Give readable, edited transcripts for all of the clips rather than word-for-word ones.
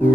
What's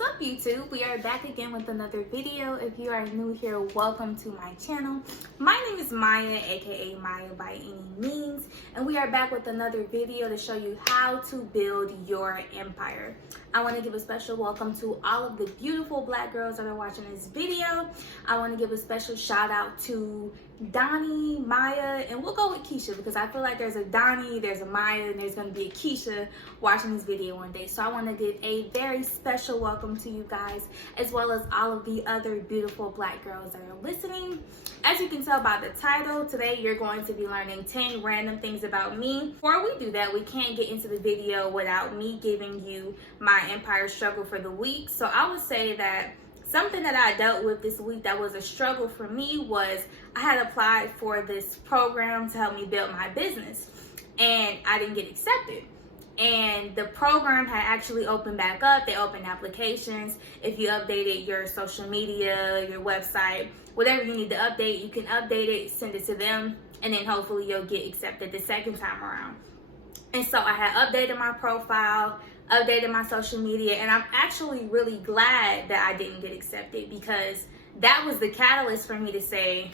up, YouTube? We are back again with another video. If you are new here, welcome to my channel. My name is Maya, aka Maya by any means, and we are back with another video to show you how to build your empire. I want to give a special welcome to all of the beautiful black girls that are watching this video. I want to give a special shout out to Donnie, Maya, and we'll go with Keisha because I feel like there's a Donnie, there's a Maya, and there's going to be a Keisha watching this video one day. So I want to give a very special welcome to you guys, as well as all of the other beautiful black girls that are listening. As you can tell by the title, today you're going to be learning 10 random things about me. Before we do that, we can't get into the video without me giving you my empire struggle for the week. So I would say that something that I dealt with this week that was a struggle for me was I had applied for this program to help me build my business, and I didn't get accepted. And the program had actually opened back up. They opened applications. If you updated your social media, your website, whatever you need to update, you can update it, send it to them, and then hopefully you'll get accepted the second time around. And so I had updated my profile, updated my social media, and I'm actually really glad that I didn't get accepted, because that was the catalyst for me to say,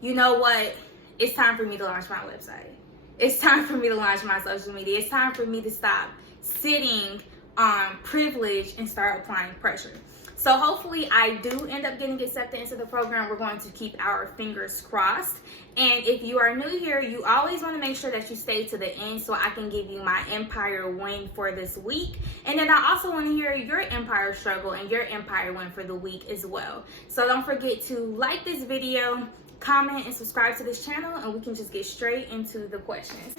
you know what, it's time for me to launch my website. It's time for me to launch my social media. It's time for me to stop sitting on privilege and start applying pressure. So hopefully I do end up getting accepted into the program. We're going to keep our fingers crossed. And if you are new here, you always want to make sure that you stay to the end so I can give you my empire win for this week. And then I also want to hear your empire struggle and your empire win for the week as well. So don't forget to like this video, comment, and subscribe to this channel, and we can just get straight into the questions.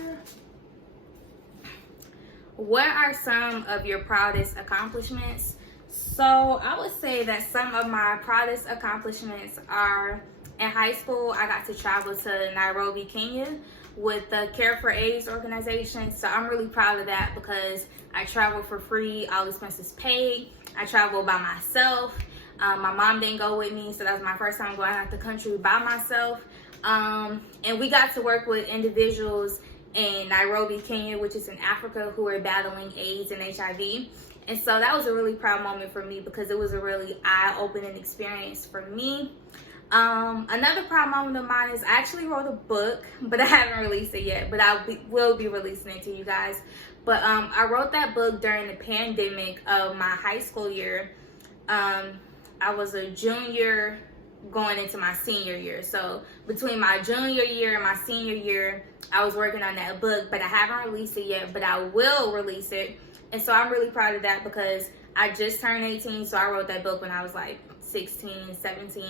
What are some of your proudest accomplishments? So I would say that some of my proudest accomplishments are in high school. I got to travel to Nairobi, Kenya with the Care for AIDS organization. So I'm really proud of that because I traveled for free, all expenses paid. I traveled by myself. My mom didn't go with me, so that was my first time going out the country by myself. And we got to work with individuals in Nairobi, Kenya, which is in Africa, who are battling AIDS and HIV. And so that was a really proud moment for me because it was a really eye-opening experience for me. Another proud moment of mine is I actually wrote a book, but I haven't released it yet, but will be releasing it to you guys. But I wrote that book during the pandemic of my high school year. I was a junior going into my senior year. So between my junior year and my senior year, I was working on that book, but I haven't released it yet, but I will release it. And so I'm really proud of that because I just turned 18. So I wrote that book when I was like 16, 17.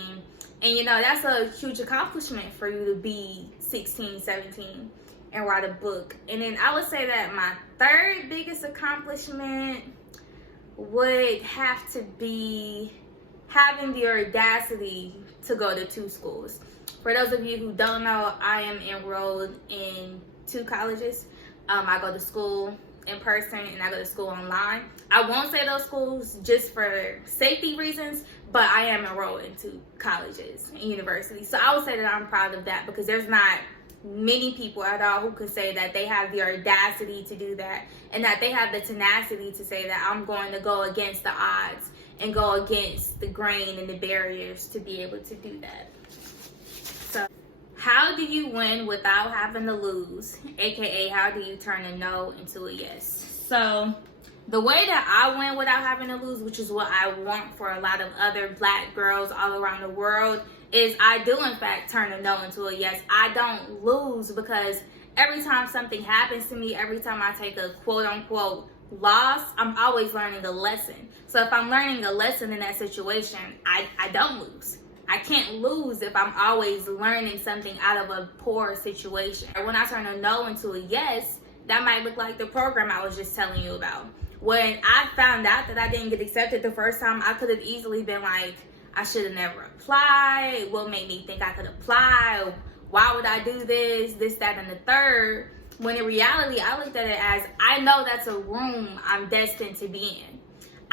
And you know, that's a huge accomplishment for you to be 16, 17 and write a book. And then I would say that my third biggest accomplishment would have to be having the audacity to go to 2 schools. For those of you who don't know, I am enrolled in 2 colleges. I go to school in person and I go to school online. I won't say those schools just for safety reasons, but I am enrolled in 2 colleges and universities. So I would say that I'm proud of that because there's not many people at all who can say that they have the audacity to do that and that they have the tenacity to say that I'm going to go against the odds and go against the grain and the barriers to be able to do that. So how do you win without having to lose? AKA, how do you turn a no into a yes? So the way that I win without having to lose, which is what I want for a lot of other black girls all around the world, is I do in fact turn a no into a yes. I don't lose because every time something happens to me, every time I take a quote unquote loss, I'm always learning a lesson. So if I'm learning a lesson in that situation, I don't lose. I can't lose if I'm always learning something out of a poor situation. When I turn a no into a yes, that might look like the program I was just telling you about. When I found out that I didn't get accepted the first time, I could have easily been like, I should have never applied. What made me think I could apply? Why would I do this, that, and the third? When in reality, I looked at it as, I know that's a room I'm destined to be in.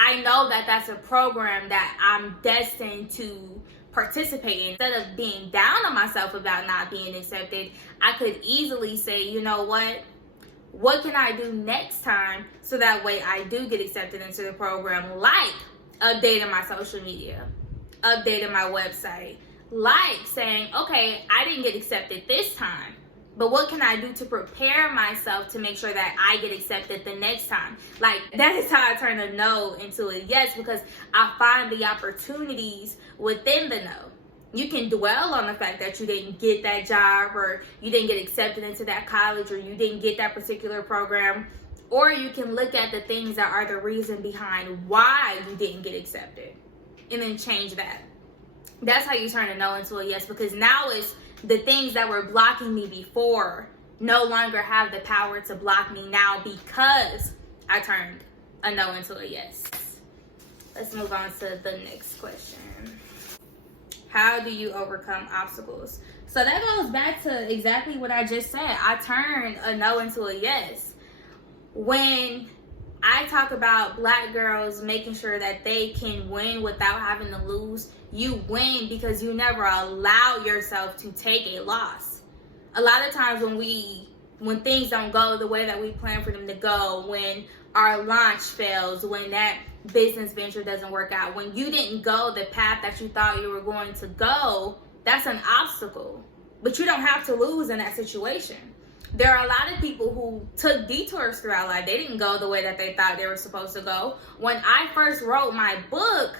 I know that that's a program that I'm destined to participate in. Instead of being down on myself about not being accepted, I could easily say, you know what? what can I do next time so that way I do get accepted into the program, like updating my social media, updating my website, like saying, okay, I didn't get accepted this time, but what can I do to prepare myself to make sure that I get accepted the next time? Like, that is how I turn a no into a yes, because I find the opportunities within the no. You can dwell on the fact that you didn't get that job, or you didn't get accepted into that college, or you didn't get that particular program, or you can look at the things that are the reason behind why you didn't get accepted and then change that. That's how you turn a no into a yes, because now it's the things that were blocking me before no longer have the power to block me now because I turned a no into a yes. Let's move on to the next question. How do you overcome obstacles? So that goes back to exactly what I just said. I turned a no into a yes. When I talk about Black girls making sure that they can win without having to lose, you win because you never allow yourself to take a loss. A lot of times when things don't go the way that we plan for them to go, when our launch fails, when that business venture doesn't work out, when you didn't go the path that you thought you were going to go, that's an obstacle. But you don't have to lose in that situation. There are a lot of people who took detours throughout life. They didn't go the way that they thought they were supposed to go. When I first wrote my book,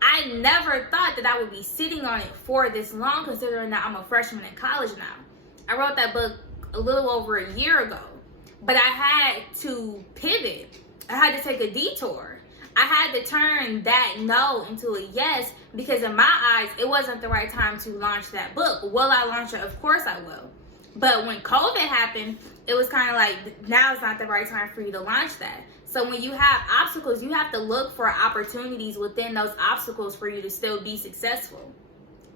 I never thought that I would be sitting on it for this long, considering that I'm a freshman in college now. I wrote that book a little over a year ago, but I had to pivot. I had to take a detour. I had to turn that no into a yes, because in my eyes, it wasn't the right time to launch that book. Will I launch it? Of course I will. But when COVID happened, it was kind of like, now is not the right time for you to launch that. So when you have obstacles, you have to look for opportunities within those obstacles for you to still be successful.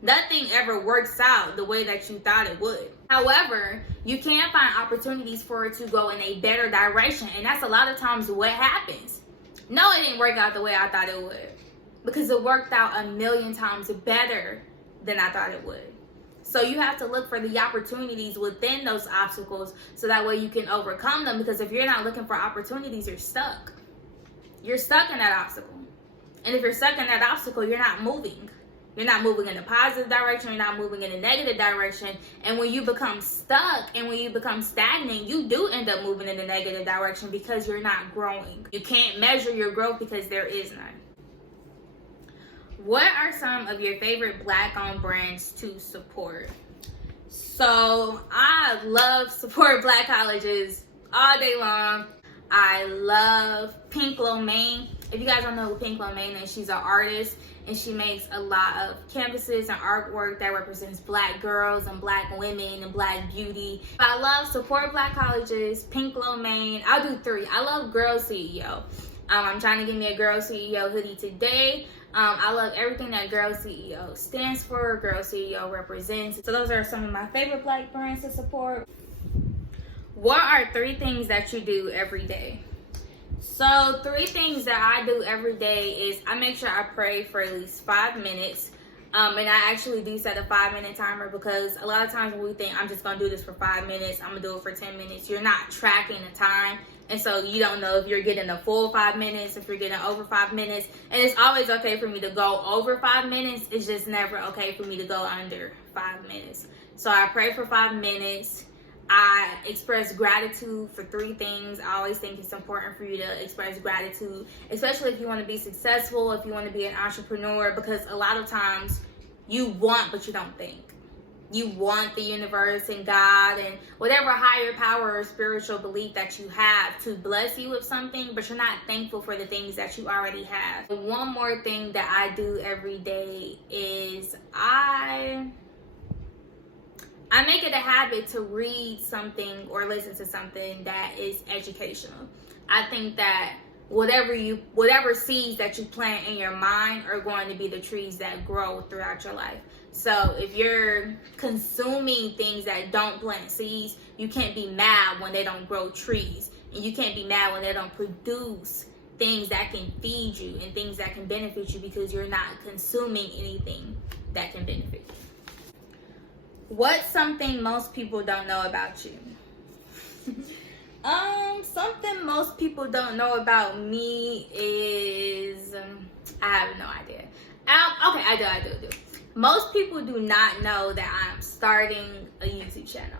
Nothing ever works out the way that you thought it would. However, you can find opportunities for it to go in a better direction. And that's a lot of times what happens. No, it didn't work out the way I thought it would, because it worked out a million times better than I thought it would. So you have to look for the opportunities within those obstacles so that way you can overcome them, because if you're not looking for opportunities, you're stuck. You're stuck in that obstacle. And if you're stuck in that obstacle, you're not moving. You're not moving in a positive direction. You're not moving in a negative direction. And when you become stuck and when you become stagnant, you do end up moving in a negative direction because you're not growing. You can't measure your growth because there is none. What are some of your favorite Black-owned brands to support? So I love support Black colleges all day long. I love Pink Lo Mein. If you guys don't know who Pink Lo Mein is, she's an artist and she makes a lot of canvases and artwork that represents Black girls and Black women and Black beauty. I love support Black colleges, Pink Lo Mein. I'll do 3. I love Girl CEO. I'm trying to get me a Girl CEO hoodie today. I love everything that Girl CEO stands for, Girl CEO represents. So those are some of my favorite Black brands to support. What are 3 things that you do every day? So 3 things that I do every day is I make sure I pray for at least 5 minutes. And I actually do set a 5-minute timer, because a lot of times when we think I'm just going to do this for 5 minutes, I'm going to do it for 10 minutes, you're not tracking the time. And so you don't know if you're getting the full 5 minutes, if you're getting over 5 minutes. And it's always okay for me to go over 5 minutes. It's just never okay for me to go under 5 minutes. So I pray for 5 minutes. I express gratitude for 3 things. I always think it's important for you to express gratitude, especially if you want to be successful, if you want to be an entrepreneur, because a lot of times you want, but you don't think. You want the universe and God and whatever higher power or spiritual belief that you have to bless you with something, but you're not thankful for the things that you already have. One more thing that I do every day is I make it a habit to read something or listen to something that is educational. I think that whatever seeds that you plant in your mind are going to be the trees that grow throughout your life. So if you're consuming things that don't plant seeds, you can't be mad when they don't grow trees. And you can't be mad when they don't produce things that can feed you and things that can benefit you, because you're not consuming anything that can benefit you. What's something most people don't know about you? Something most people don't know about me is I have no idea. Okay, I do. Most people do not know that I'm starting a YouTube channel.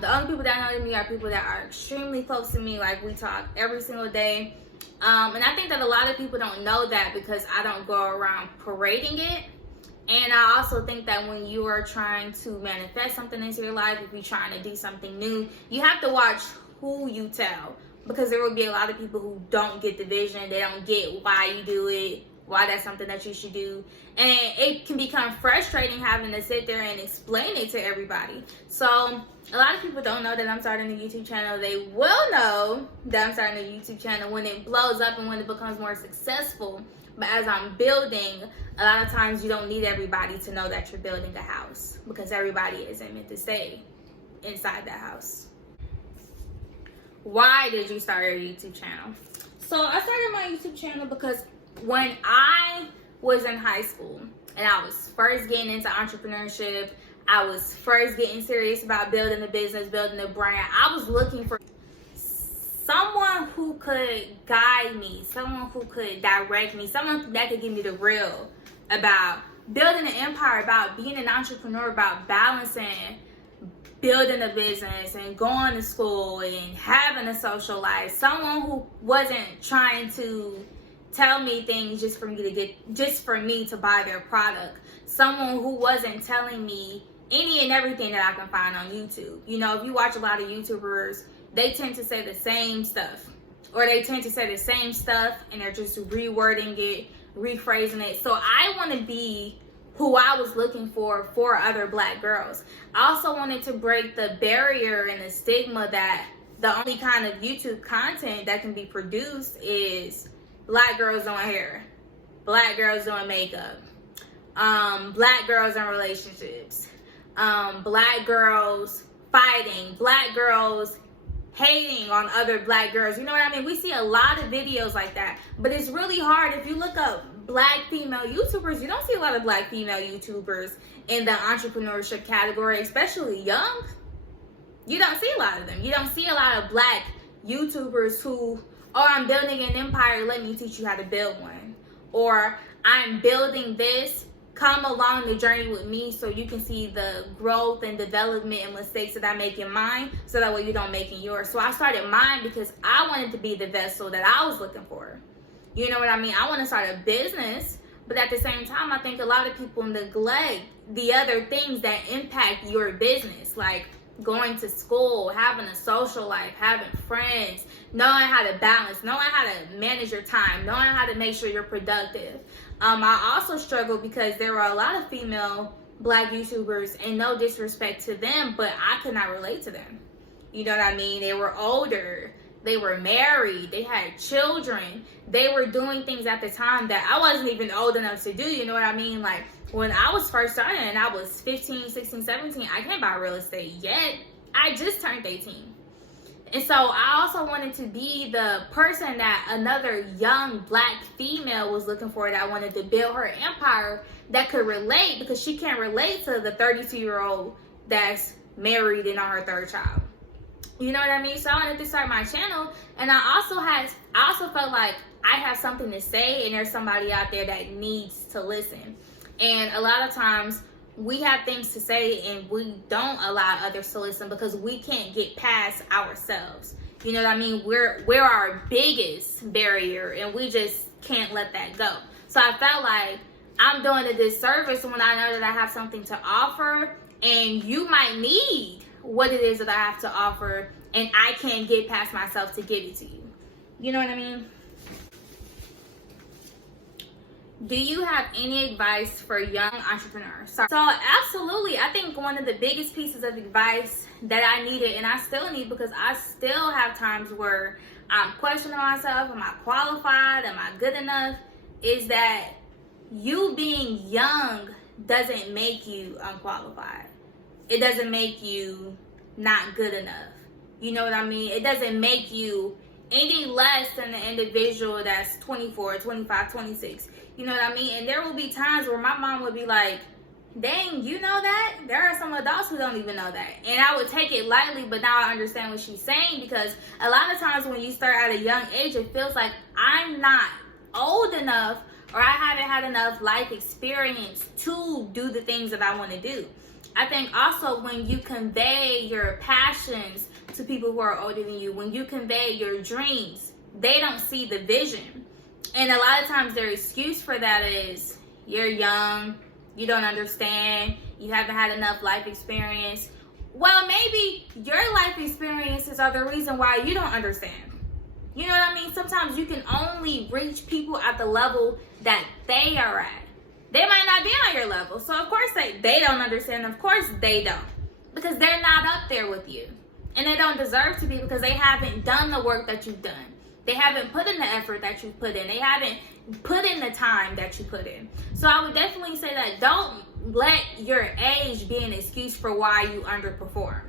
The only people that know me are people that are extremely close to me. Like, we talk every single day. And I think that a lot of people don't know that because I don't go around parading it. And I also think that when you are trying to manifest something into your life, if you're trying to do something new, you have to watch who you tell, because there will be a lot of people who don't get the vision. They don't get why you do it, why that's something that you should do. And it can become frustrating having to sit there and explain it to everybody. So a lot of people don't know that I'm starting a YouTube channel. They will know that I'm starting a YouTube channel when it blows up and when it becomes more successful. But as I'm building, a lot of times you don't need everybody to know that you're building a house, because everybody isn't meant to stay inside that house. Why did you start a YouTube channel? So I started my YouTube channel because when I was in high school and I was first getting into entrepreneurship, I was first getting serious about building a business, building a brand, I was looking for someone who could guide me, someone who could direct me, someone that could give me the real about building an empire, about being an entrepreneur, about balancing building a business and going to school and having a social life. Someone who wasn't trying to tell me things just for me to buy their product. Someone who wasn't telling me any and everything that I can find on YouTube. You know, if you watch a lot of YouTubers, they tend to say the same stuff, or they tend to say the same stuff and they're just rewording it, rephrasing it. So I want to be who I was looking for other Black girls. I also wanted to break the barrier and the stigma that the only kind of YouTube content that can be produced is Black girls doing hair, Black girls doing makeup, Black girls in relationships, Black girls fighting, Black girls hating on other Black girls. You know what I mean? We see a lot of videos like that, but it's really hard. If you look up Black female YouTubers, you don't see a lot of Black female YouTubers in the entrepreneurship category, especially young. You don't see a lot of them. You don't see a lot of Black YouTubers who, oh, I'm building an empire, let me teach you how to build one. Or I'm building this, come along the journey with me so you can see the growth and development and mistakes that I make in mine, so that way you don't make in yours. So I started mine because I wanted to be the vessel that I was looking for. You know what I mean? I want to start a business, but at the same time, I think a lot of people neglect the other things that impact your business, like going to school, having a social life, having friends, knowing how to balance, knowing how to manage your time, knowing how to make sure you're productive. I also struggle because there were a lot of female Black YouTubers, and no disrespect to them, but I could not relate to them. You know what I mean? They were older, they were married, they had children, they were doing things at the time that I wasn't even old enough to do. You know what I mean? Like, when I was first starting and I was 15, 16, 17, I can't buy real estate yet. I just turned 18. And so I also wanted to be the person that another young Black female was looking for, that wanted to build her empire, that could relate, because she can't relate to the 32-year-old that's married and on her third child. You know what I mean? So I wanted to start my channel, and I also felt like I have something to say, and there's somebody out there that needs to listen. And a lot of times we have things to say and we don't allow others to listen because we can't get past ourselves. You know what I mean? We're our biggest barrier, and we just can't let that go. So I felt like I'm doing a disservice when I know that I have something to offer, and you might need what it is that I have to offer, and I can't get past myself to give it to you. You know what I mean? Do you have any advice for young entrepreneurs? So absolutely, I think one of the biggest pieces of advice that I needed, and I still need, because I still have times where I'm questioning myself, am I qualified, am I good enough, is that you being young doesn't make you unqualified. It doesn't make you not good enough. You know what I mean? It doesn't make you any less than the individual that's 24, 25, 26. You know what I mean? And there will be times where my mom would be like, dang, you know that? There are some adults who don't even know that. And I would take it lightly, but now I understand what she's saying, because a lot of times when you start at a young age, it feels like I'm not old enough, or I haven't had enough life experience to do the things that I want to do. I think also when you convey your passions to people who are older than you, when you convey your dreams, they don't see the vision. And a lot of times their excuse for that is, you're young, you don't understand, you haven't had enough life experience. Well, maybe your life experiences are the reason why you don't understand. You know what I mean? Sometimes you can only reach people at the level that they are at. They might not be on your level. So of course they don't understand. Of course they don't. Because they're not up there with you. And they don't deserve to be, because they haven't done the work that you've done. They haven't put in the effort that you put in. They haven't put in the time that you put in. So I would definitely say that don't let your age be an excuse for why you underperform.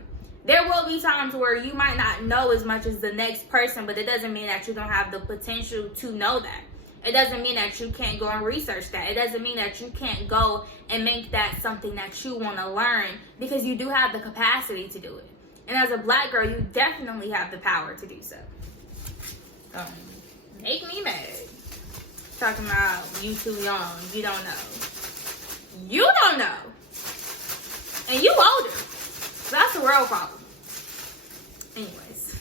There will be times where you might not know as much as the next person, but it doesn't mean that you don't have the potential to know that. It doesn't mean that you can't go and research that. It doesn't mean that you can't go and make that something that you want to learn, because you do have the capacity to do it. And as a black girl, you definitely have the power to do so. Make me mad. Talking about you too young, you don't know. You don't know. And you older. So that's the real problem. Anyways.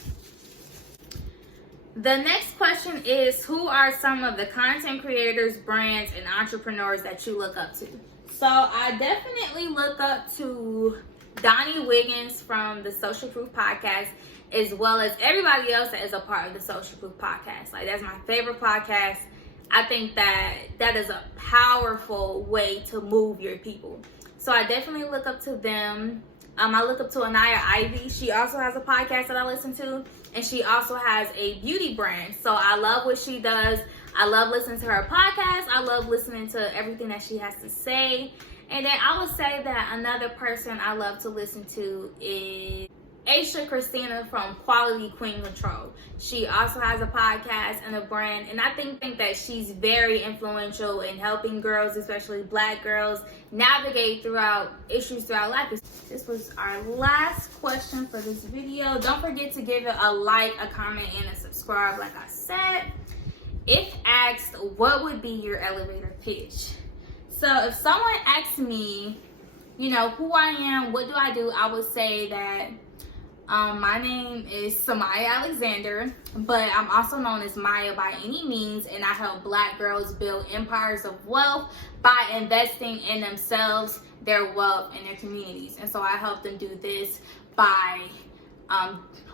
The next question is, who are some of the content creators, brands, and entrepreneurs that you look up to? So I definitely look up to Donnie Wiggins from the Social Proof Podcast, as well as everybody else that is a part of the Social Proof Podcast. Like, that's my favorite podcast. I think that is a powerful way to move your people. So I definitely look up to them. I look up to Anaya Ivy. She also has a podcast that I listen to, and she also has a beauty brand. So I love what she does. I love listening to her podcast. I love listening to everything that she has to say. And then I would say that another person I love to listen to is Aisha Christina from Quality Queen Control. She also has a podcast and a brand, and I think that she's very influential in helping girls, especially black girls, navigate throughout issues throughout life. This was our last question for this video. Don't forget to give it a like, a comment, and a subscribe, like I said. If asked, what would be your elevator pitch? So if someone asks me, you know, who I am, what do, I would say that my name is Samaya Alexander, but I'm also known as Maya by any means, and I help black girls build empires of wealth by investing in themselves, their wealth, and their communities. And so I help them do this by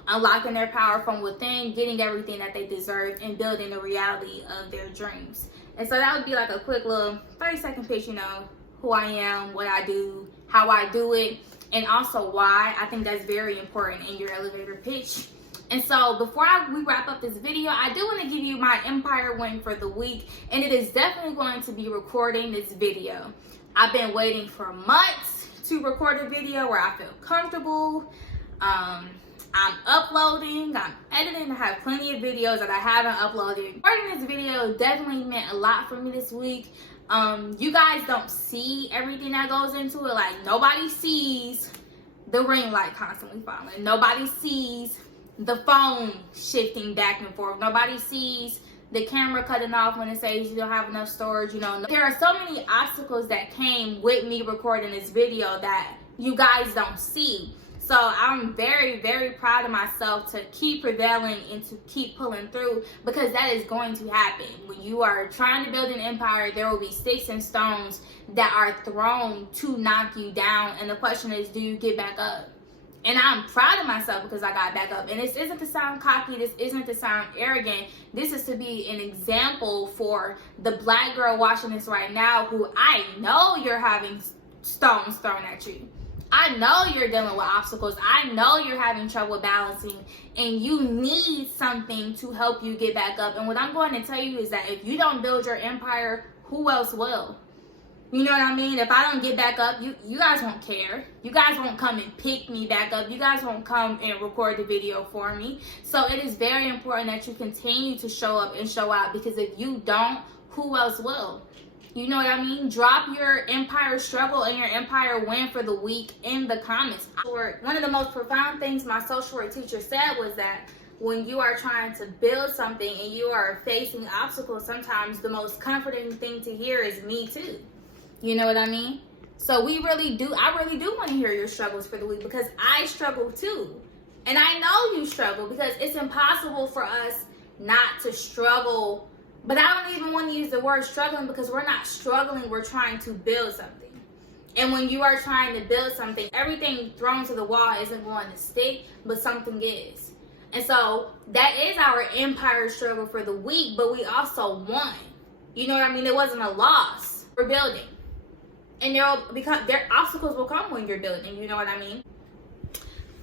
unlocking their power from within, getting everything that they deserve, and building the reality of their dreams. And so that would be like a quick little 30-second pitch, you know, who I am, what I do, how I do it, and also why. I think that's very important in your elevator pitch. And so before we wrap up this video, I do want to give you my Empire win for the week, and it is definitely going to be recording this video. I've been waiting for months to record a video where I feel comfortable. I'm uploading, I'm editing. I have plenty of videos that I haven't uploaded. Recording this video definitely meant a lot for me this week. You guys don't see everything that goes into it. Like, nobody sees the ring light constantly falling. Nobody sees the phone shifting back and forth. Nobody sees the camera cutting off when it says you don't have enough storage. You know, there are so many obstacles that came with me recording this video that you guys don't see. So I'm very, very proud of myself to keep prevailing and to keep pulling through, because that is going to happen. When you are trying to build an empire, there will be sticks and stones that are thrown to knock you down. And the question is, do you get back up? And I'm proud of myself because I got back up. And this isn't to sound cocky. This isn't to sound arrogant. This is to be an example for the black girl watching this right now, who I know you're having stones thrown at you. I know you're dealing with obstacles. I know you're having trouble balancing, and you need something to help you get back up. And what I'm going to tell you is that if you don't build your empire, who else will? You know what I mean? If I don't get back up, you guys won't care. You guys won't come and pick me back up. You guys won't come and record the video for me. So it is very important that you continue to show up and show out, because if you don't, who else will? You know what I mean? Drop your empire struggle and your empire win for the week in the comments. One of the most profound things my social work teacher said was that when you are trying to build something and you are facing obstacles, sometimes the most comforting thing to hear is me too. You know what I mean? So I really do want to hear your struggles for the week, because I struggle too. And I know you struggle, because it's impossible for us not to struggle. But I don't even want to use the word struggling, because we're not struggling, we're trying to build something. And when you are trying to build something, everything thrown to the wall isn't going to stick, but something is. And so that is our empire struggle for the week, but we also won. You know what I mean? It wasn't a loss. We're building. And their obstacles will come when you're building, you know what I mean?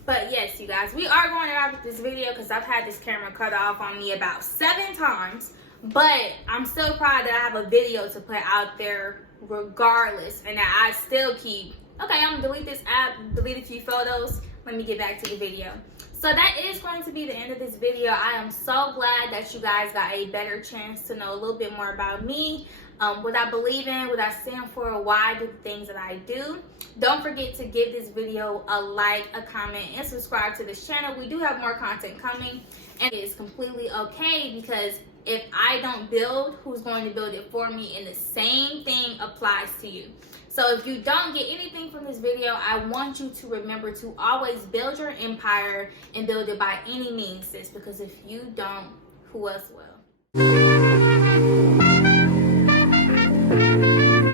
But yes, you guys, we are going to wrap up this video, because I've had this camera cut off on me about 7 times. But I'm still proud that I have a video to put out there regardless, and that I still keep, okay, I'm gonna delete this app, delete a few photos, let me get back to the video. So that is going to be the end of this video. I am so glad that you guys got a better chance to know a little bit more about me, what I believe in, what I stand for, why I do the things that I do. Don't forget to give this video a like, a comment, and subscribe to this channel. We do have more content coming, and it is completely okay, because if I don't build, who's going to build it for me? And the same thing applies to you. So if you don't get anything from this video, I want you to remember to always build your empire and build it by any means, sis, because if you don't, who else will?